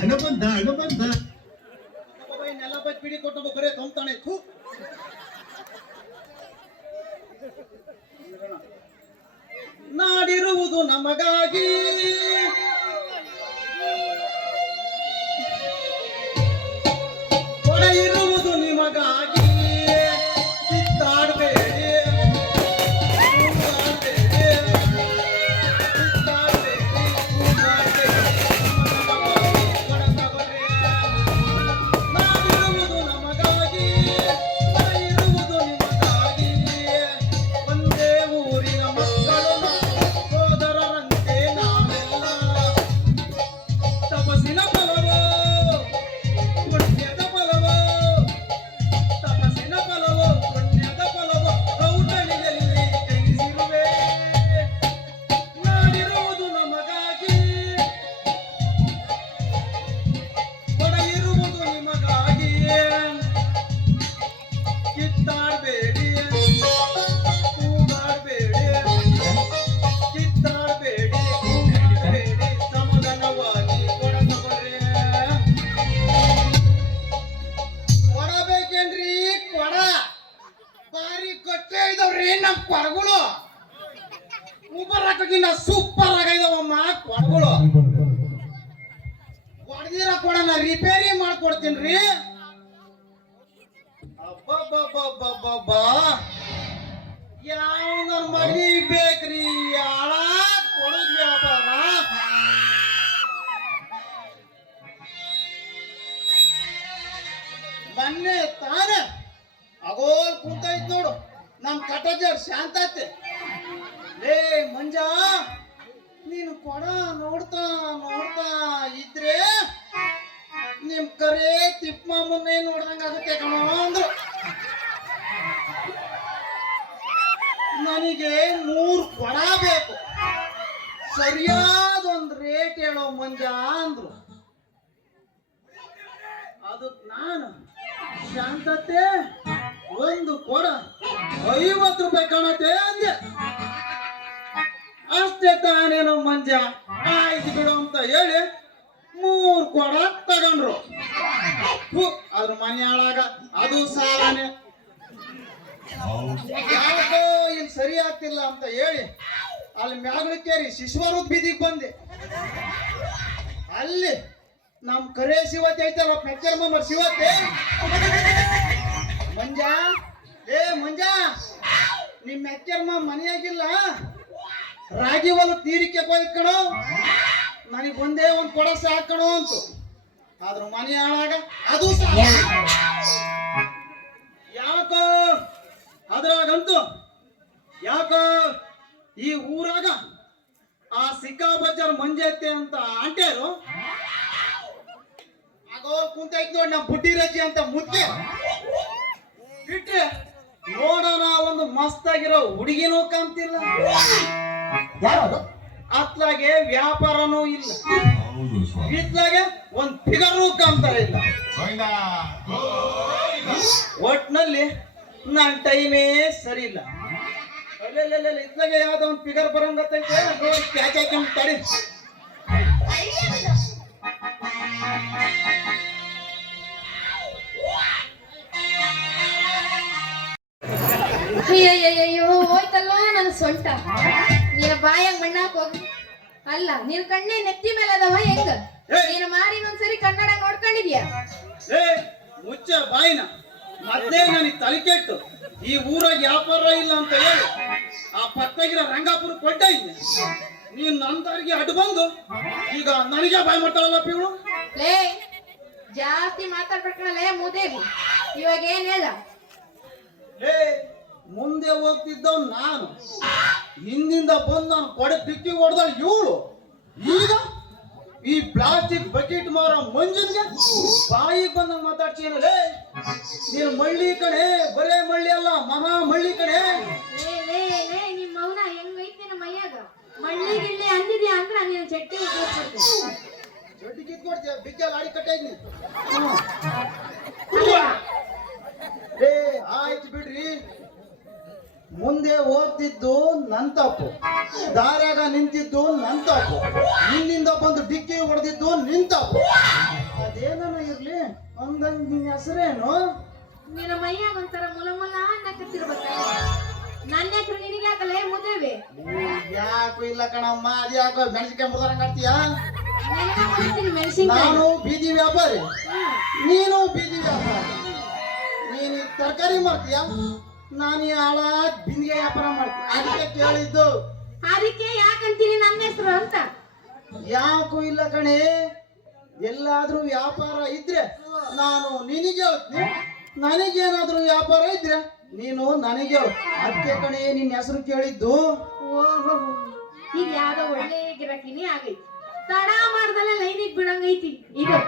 ಹಣ ಬಂದ ನೆಲ ಬೈ ಪಿಡಿ ಕೊಟ್ಟು ಬರೇ ತೊಂತಾನೆ ನಾಡಿರುವುದು ನಮಗಾಗಿ ಕೊಡೆಯಿರುವುದು ನಿಮಗಾಗಿ ಕಿತ್ತಾಡಬೇಡಿ ಕೊಡಗಳು ಸೂಪರ್ ಹಾಕಿನ ಸೂಪರ್ ಆಗಿದಾವಮ್ಮ ಕೊಡಗಳು ಕೊಡದಿರ ಕೊಡನ ರಿಪೇರಿ ಮಾಡ್ಕೊಡ್ತೀನಿ ಅಬ್ಬಬ್ಬಬ್ಬಬ್ಬಬ್ಬಾ ಯಾವ ಮಡಿ ಬೇಕ್ರಿ ಯಾಳ ಕೊಡೋದ್ ವ್ಯಾಪಾರ ಬನ್ನಿ ತಾನೆ ಅಗೋಲ್ ಕುಂತೈತ್ ನೋಡು ನಮ್ ಕಟಜರ್ ಶಾಂತತೆ ಲೇ ಮಂಜ ನೀನು ಕೊಡ ನೋಡ್ತಾ ನೋಡ್ತಾ ಇದ್ರೆ ನಿಮ್ ಕರೆ ತಿಪ್ಪ ಮುನ್ನೆ ನೋಡ್ದಂಗ ಆಗುತ್ತೆ ಕಣೋ ಅಂದ್ರು ನನಗೆ 100 ಕೊಡ ಬೇಕು ಸರಿಯಾದ ಒಂದು ರೇಟ್ ಹೇಳೋ ಮಂಜ ಅಂದ್ರು ಅದಕ್ಕೆ ನಾನು ಶಾಂತತೆ ಒಂದು ಕೊಡ 50 ರೂಪಾಯಿ ಕಾಣತ್ತೆ ಅಂದೆ ಅಷ್ಟೇ ತಾನೇನೋ ಮಂಜ ಆಯ್ತು ಬಿಡು ಅಂತ ಹೇಳಿ 3 ಕೊಡ ತಗೊಂಡ್ರು ಅದ್ರ ಮನೆ ಹಾಳಾಗ ಅದು ಸಾಲನೆ ಯಾಕೋ ಇಲ್ಲಿ ಸರಿ ಆಗ್ತಿಲ್ಲ ಅಂತ ಹೇಳಿ ಅಲ್ಲಿ ಮ್ಯಾಗಳಕ್ಕೇರಿ ಶಿಶ್ವರದ ಬೀದಿಗೆ ಬಂದೆ ಅಲ್ಲಿ ನಮ್ ಕರೆ ಶಿವತೆ ಐತಲ್ಲ ಪೆಚ್ಚರ್ ಮಮ್ಮರ್ ಶಿವತೆ ಮಂಜ ಏ ಮಂಜ ನಿಮ್ ಮೆಚ್ಚರ್ಮ ಮನೆಯಾಗಿಲ್ಲ ರಾಗಿ ಹೊಲ ತೀರಿಕೆ ಹೋಯ್ಕಣೋ ನನಗೆ ಒಂದೇ ಒಂದು ಕೊಡ ಸಾಕಣೋ ಅಂತ ಆದ್ರೂ ಮನೆ ಹಾಳಾಗ ಅದು ಯಾಕೋ ಅದ್ರಾಗಂತೂ ಯಾಕೋ ಈ ಊರಾಗ ಆ ಸಿಕ್ಕಾ ಬಜಾರ್ ಮಂಜೈತೆ ಅಂತ ಆಂಟೇರು ಆಗೋಲ್ ಕುಂತೈತ್ ನೋಡಿ ನಮ್ ಬುಡ್ಡಿ ರಜಿ ಅಂತ ಮುದ್ದೆ ಬಿಟ್ಟೆ ನೋಡೋಣ ಒಂದು ಮಸ್ತ್ ಆಗಿರೋ ಹುಡುಗಿನೂ ಕಾಣ್ತಿಲ್ಲ ಅತ್ಲಾಗೆ ವ್ಯಾಪಾರನೂ ಇಲ್ಲ ಇತ್ಲಾಗೆ ಒಂದ್ ಫಿಗರ್ನೂ ಕಾಣ್ತಾ ಇಲ್ಲ ಒಟ್ನಲ್ಲಿ ನನ್ ಟೈಮೇ ಸರಿ ಇಲ್ಲ ಇತ್ಲಾಗೆ ಯಾವ್ದೋ ಒಂದ್ ಫಿಗರ್ ಬರಂಗತ್ತೈತೆ ನೋಡಿ ಕ್ಯಾಚ್ ಹಾಕೊಂಡ್ ತಡಿ ಅಯ್ಯಯ್ಯಯ್ಯೋ ಹೋಯ್ತಲ್ಲೋ ನನ್ನ ಸೊಂಟ ನೀನ ಬಾಯಾಗ ಮಣ್ಣಾಕ್ ಹೋಗಿ ಅಲ್ಲ ನೀನ್ ಕಣ್ಣೆ ನೆತ್ತಿ ಮೇಲೆ ಅದಾವ ಹೆಂಗ ನೀನು ಮಾರಿ ಒಂದ್ಸರಿ ಕನ್ನಡ ನೋಡ್ಕೊಂಡಿದ್ಯಾ ಮುಚ್ಚ ಬಾಯಿನ ಮತ್ತೆ ನನಗೆ ತಲೆ ಕೆಟ್ಟು ಈ ಊರಾಗ ವ್ಯಾಪಾರ ಇಲ್ಲ ಅಂತ ಹೇಳಿ ಆ ಪತ್ತಗಿರ ರಂಗಾಪುರ ಕೊಟ್ಟ ಇದ್ದೆ ನೀನ್ ನಂತರಿಗೆ ಅಡ್ಡು ಬಂದು ಈಗ ನನಗೆ ಬಾಯಿ ಮಾಡ್ತಾಳಲ್ಲ ಪಿಗಳು ಲೇ ಜಾಸ್ತಿ ಮಾತಾಡ್ಬೇಕಲ್ಲ ಮುದೇವಿ ಇವಾಗ ಏನ್ ಹೇಳ ಮುಂದೆ ಹೋಗ್ತಿದ್ದವ್ ನಾನು ಹಿಂದಿಂದ ಬಂದು ನಾನು ಕೊಡೆ ಪಿಕ್ಕಿ ಹೊಡೆದ ಇವಳು ಈಗ ಈ ಪ್ಲಾಸ್ಟಿಕ್ ಬಕೆಟ್ ಮಾರೋ ಮಂಜನ್ಗೆ ಬಾಯಿಗೆ ಬಂದ ಮಾತಾಡ್ತೀನಲ್ಲೇ ನೀನು ಮಳ್ಳಿ ಕಡೆ ಬರೇ ಮಳ್ಳಿ ಅಲ್ಲ ಮಹಾ ಮಳ್ಳಿ ಕಡೆ ನಿಮ್ಮ ಮೌನ ಹೆಂಗೈತಿ ನಮ್ಮ ಮೈಯಾಗ ಮಳ್ಳಿ ಗಿಳ್ಳಿ ಅಂದಿದ್ಯಾ ಅಂದ್ರೆ ನೀನು ಚಟ್ಟಿ ಚಟ್ಟಿ ಕಿತ್ಕೊಡ್ತೀಯ ಬಿಕ್ಕಲ್ಲಿ ಆಡಿ ಕಟ್ಟಿದ್ನಿ ಆಯ್ತು ಬಿಡ್ರಿ ಮುಂದೆ ಹೋಗ್ತಿದ್ದು ನನ್ ತಪ್ಪು, ದಾರ್ಯಾಗ ನಿಂತಿದ್ದು ನನ್ ತಪ್ಪು, ನಿನ್ನಿಂದ ಬಂದು ಡಿಕ್ಕಿ ಹೊಡೆದಿದ್ದು ನಿನ್ ತಪ್ಪು. ಅದೇನ ಇರ್ಲಿ ಅಂದಂಗ್ ನಿನ್ ಹೆಸರೇನು? ನಿನ್ನ ಮೈಯಾಗ ಒಂಥರ ಮುಲಮುಲ ಅನ್ನಕತ್ತಿರ್ಬೇಕ. ನನ್ನ ಹೆಸರು ನಿನಗೆ ಯಾಕಲ್ಲ ಮುದೇವಿ? ಯಾಕೋ ಇಲ್ಲ ಕಣಮ್ಮ, ಅದ್ ಯಾಕೋ ಮೆಣಸಿನ್ಕಾಯಿ ಮುರ್ದಂಗ್ ಆಡ್ತೀಯ? ಮೆಣಸಿನ್ಕಾಯಿ ನಾನು ಬೀದಿ ವ್ಯಾಪಾರಿ, ನೀನು ಬೀದಿ ವ್ಯಾಪಾರಿ. ನೀನು ತರಕಾರಿ ಮಾಡ್ತೀಯ, ನಾನು ಆಳ ಬಿಂದಿಗೆ ವ್ಯಾಪಾರ ಮಾಡ್ತೀನಿ. ಅದಕ್ಕೆ ಕೇಳಿದ್ದು. ಅದಕ್ಕೆ ಯಾಕಂತೀನಿ ನನ್ನ ಹೆಸರು ಅಂತ? ಯಾಕೂ ಇಲ್ಲ ಕಣೆ, ಎಲ್ಲಾದ್ರೂ ವ್ಯಾಪಾರ ಇದ್ರೆ ನಾನು ನಿನಗೆ ಹೇಳ್ತೀನಿ, ನನಗೇನಾದ್ರೂ ವ್ಯಾಪಾರ ಇದ್ರೆ ನೀನು ನನಗೆ ಹೇಳು. ಅದಕ್ಕೆ ಕಣೆ ನಿನ್ನ ಹೆಸರು ಕೇಳಿದ್ದು. ಓಹೋ, ಈಗ ಯಾವ್ದೋ ಒಳ್ಳೆ ಗಿರಾಕಿನಿ ಆಗೈತಿ. ತಡ ಮಾಡ್ದಲ್ಲ ಲೈನಿಗೆ ಬಿಡಂಗೈತಿ. ಇದು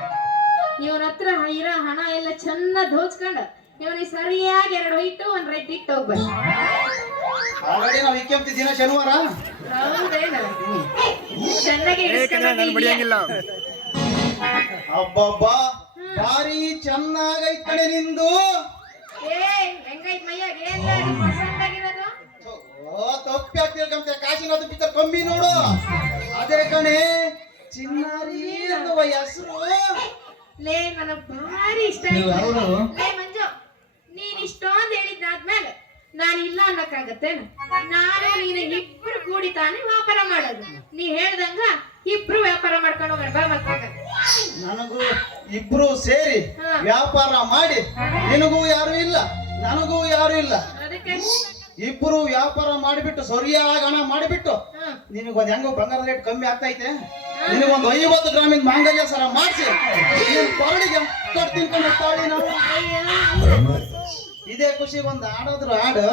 ಇವನ ಹತ್ರ ಇರೋ ಹಣ ಎಲ್ಲ ಚೆನ್ನಾಗಿ ದೋಚ್ಕೊಂಡ ಇವನಿಗೆ ಸರಿಯಾಗಿ 2 ವೈಟು 1 ರೈಟ್ ಇಟ್ಟು ಹೋಗ್ಬೇಕು. ಆಲ್ರೆಡಿ ನಾವು ಇಕ್ಕೆಂಪ್ತಿ ದಿನ ಶನಿವಾರ. ಹೌದೇನ? ಚೆನ್ನಾಗಿ ಇಡಿಸ್ಕೊಂಡಂಗಿಲ್ಲ. ಅಬ್ಬಬ್ಬಾ, ಭಾರಿ ಚೆನ್ನಾಗೈತ್ ಕಣೆ ನಿಂದು. ಏ ಹೆಂಗೈತ್ ಮೈಯಾಗ? ಏನ್ ಪಸಂದ್ ಆಗಿರೋದು? ಓ ತಪ್ಪಿ ಆಗ್ತಿರ್ಕಂತೆ, ಕಾಶಿನಾಥ್ ಪಿಕ್ಚರ್ ಕಂಬಿ ನೋಡು, ಅದೇ ಕಣೆ ಚಿನ್ನಾರಿ ಅನ್ನುವ ಹೆಸರು. ಲೇ ನನಗ್ ಭಾರಿ ಇಷ್ಟ ಆಯ್ತು. ಲೇ ಮಂಜು, ನೀನ್ ಇಷ್ಟೊಂದು ಹೇಳಿದ್ದಾದ್ಮೇಲೆ ನಾನು ಇಲ್ಲ ಅನ್ನಕ್ಕಾಗತ್ತೇನು? ನಾನು ನೀನು ಇಬ್ರು ಕೂಡಿ ತಾನೇ ವ್ಯಾಪಾರ ಮಾಡೋದು. ನೀ ಹೇಳ್ದಂಗ ಇಬ್ರು ವ್ಯಾಪಾರ ಮಾಡ್ಕೊಂಡು ಹೋಗೋಣ ಬಾ. ಮತ್ತಾಗ ನನಗೂ ಇಬ್ರು ಸೇರಿ ವ್ಯಾಪಾರ ಮಾಡಿ, ನಿನಗೂ ಯಾರು ಇಲ್ಲ ನನಗೂ ಯಾರು ಇಲ್ಲ, ಅದಕ್ಕೆ ಇಬ್ರು ವ್ಯಾಪಾರ ಮಾಡಿಬಿಟ್ಟು ಸರಿಯಾಗಿ ಹಣ ಮಾಡಿಬಿಟ್ಟು ನಿನಗೊಂದು ಹೆಂಗೋ ಬಂಗಾರ ರೇಟ್ ಕಮ್ಮಿ ಆಗ್ತೈತೆ, ನಿನಗೊಂದು 50 ಗ್ರಾಮಿನ ಮಾಂಗಲ್ಯ ಸರ ಮಾಡಿಸಿ ನೀನ್ ಪಾಳಿಗೆ ಕೊಡ್ತೀನಿ ಕಣೆ ಪಾಳಿ. ನಾವು ಇದೇ ಖುಷಿ ಒಂದು ಆಡೋದ್ರು ಆಡು.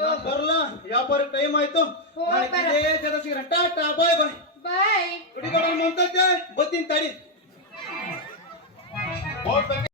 ನಾನ್ ಬರ್ಲಾ ವ್ಯಾಪಾರ ಟೈಮ್ ಆಯ್ತು ಹೋಗ್ ಬರ. ಇದೇ ಜನ ಸಿಗ್ರ ಟಾಟಾ ಬಾಯ್ ಬಾಯ್ ಬಾಯ್ ಹುಡುಗರ ಮುಂತೈತೆ ಬತ್ತೀನಿ ತಡಿ